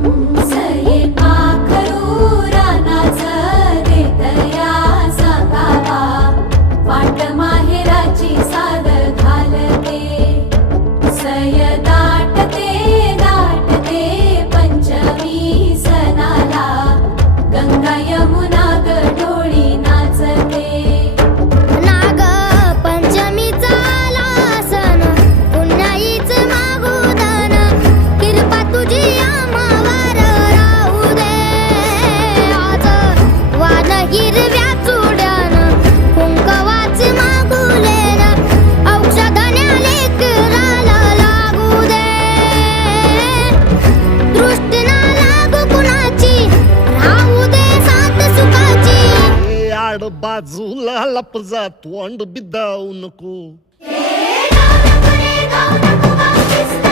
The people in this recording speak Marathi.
सये पाखरू रानाचं देतया सांगावा, वाट माहेराची साद घालते. सय दाटते पंचमी सणाला, गंगा यमुना गडोळी नाचते. नाग पंचमीचा आला सण, पुण्याईच मागुदन, कृपा तुझी आम्हावर राहू दे. आज वान हिरव्या चुड्यान, कुंकवाच मागुलेन, औषधन्या लेकराला लागू दे. दृष्टी ना लागू कुणाची, राहू दे साथ सुखाची. आड बाजूला लपजा, तोंड बिदावू नको. हे गाव नको रे गाव नको, वाचिस्त